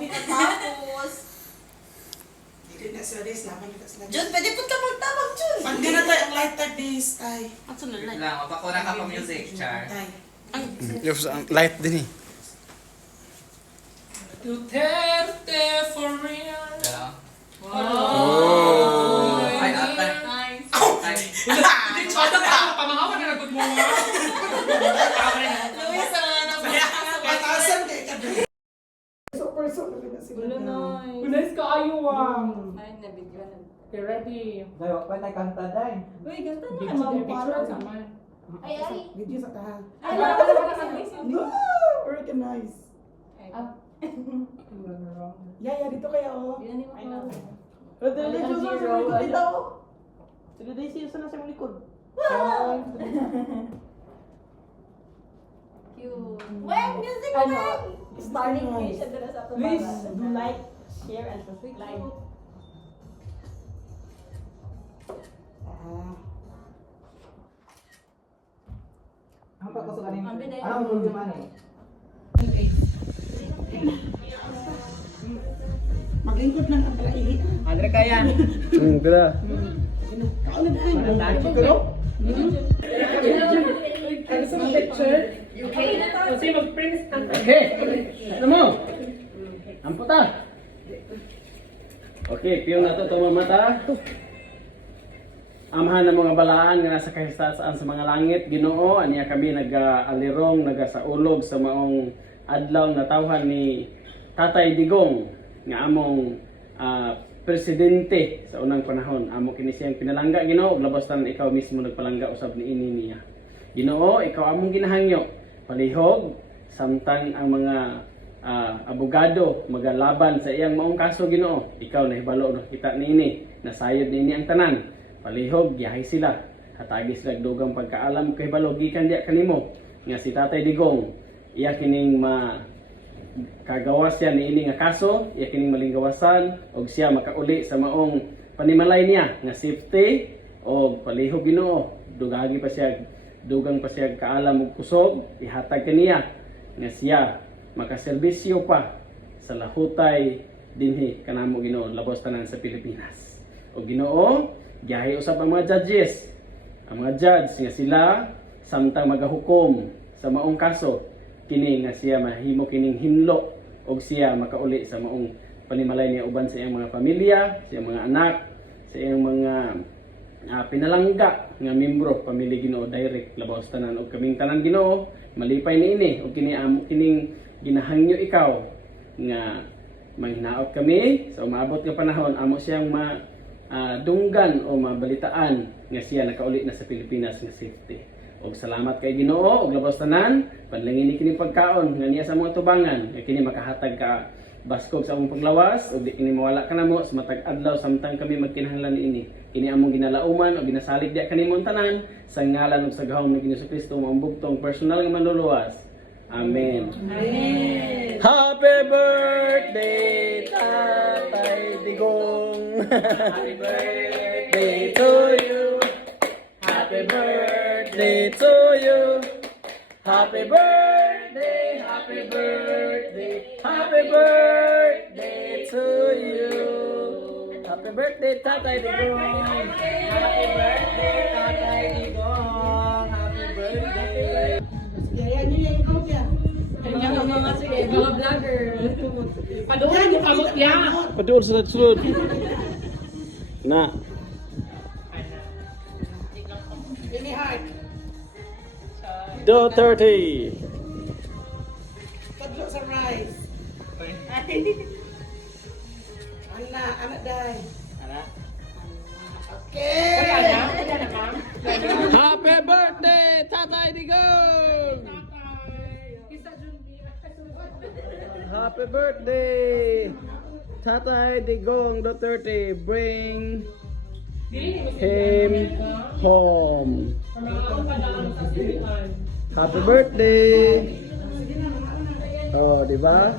kami natapos. Hindi na sila days, laban na sila. Jun, pwede po ka magtabang, Jun. Pag di na tayo ang lighter days, tay. Ang sunod Wait na. lang, mapakuna ka pa music, Char. Tay. Yung light din eh. Duterte for real. Pero, Oh. ay, atay. Nice. Ay, Hindi, tsada pa ako. Pamahawa na nagod mo. Luis, naman ang Patasan kay ka. Super na sila. Nice ka ayaw Ay, na-video na. Okay, ready. Dahil wag pa tayo kanta dahil. Uy, ganda na. Picture tayo, picture naman. Ay, ay. Video sa tahan. Ay, wala ka na No! Organize. Yaya, dito kaya oh. Yun yung mga. Cute. Wait, music naman! Starting fish and then sa Please, do like, share, and subscribe. Ah. Ang pagkasukan Ang binay- anong rule naman eh? Maglingkod lang ang palaihi. Andre kaya. Kira. Kaon na dahil. Dahil ko. Ano sa picture? Kasi mag-print okay. Ano mo? Ang puta. Okay, piyon na to itong mata. Amahan ng mga balaan nga nasa kahistaan sa mga langit, Ginoo, aniya kami nag-alirong, nagasaulog sa maong adlaw na tawhan ni Tatay Digong nga among presidente sa unang panahon. Amo kini siyang pinalangga, Ginoo, ug labas tan ikaw mismo nagpalangga usab niini niya. Ginoo, ikaw among ginahangyo, palihog samtang ang mga abogado magalaban sa iyang maong kaso, Ginoo. Ikaw nahibalo no kita niini, nasayod niini ang tanan. Palihog giyahay sila. Hatagi sila dugang pagkaalam kay hibalo gikan diya kanimo nga si Tatay Digong iya kining kagawas siya niini nga kaso, iya kining malinggawasan og siya makauli sa maong panimalay niya nga safety og palihog, Ginoo. Dugagi pa siya, dugang pa siya kaalam og kusog, ihatag kaniya nga siya makaserbisyo pa sa lahutay dinhi kanamo, Ginoo, labos tanan sa Pilipinas. O Ginoo, giyahay usab ang mga judges, ang mga judge nga sila samtang magahukom sa maong kaso kini nga siya mahimo kining hinlo og siya makauli sa maong panimalay niya uban sa iyang mga pamilya, sa iyang mga anak, sa iyang mga pinalangga nga membro pamilya, Ginoo, direct labaw sa tanan og kaming tanan, Ginoo, malipay niini og kini amo kining ginahangyo ikaw nga manghinaot kami sa umaabot nga panahon amo siyang dunggan o mabalitaan nga siya nakauli na sa Pilipinas nga safety. Og salamat kay Ginoo og labaw sa tanan, panlangini kini pagkaon nga niya sa mga tubangan nga kini makahatag ka baskog sa among paglawas og di kini mawala kanamo sa matag adlaw samtang kami magkinahanglan niini. Kini among ginalauman o ginasalig diya kanimong tanan sa ngalan ug sa gahom ni Ginoong Kristo maong bugtong personal nga manluluwas. Amen. Amen. Happy birthday, Tatay Digong. Happy birthday to you. Happy birthday to you. Happy birthday, happy birthday, happy birthday to you. Happy birthday, Tatay Digong. Happy birthday, Tatay Digong. Happy birthday. Yaya, niyo yung kopya. Kanya mga sige, mga vlogger. Padoon mo kamot yan. Padul sunod-sunod. Na. Ini heart. Do 30. Padlo sa rice. Anak day. Okay. Happy birthday, Tatay Digong! Happy birthday, Tatay Digong Duterte. Bring him home. Happy birthday. Oh, di ba?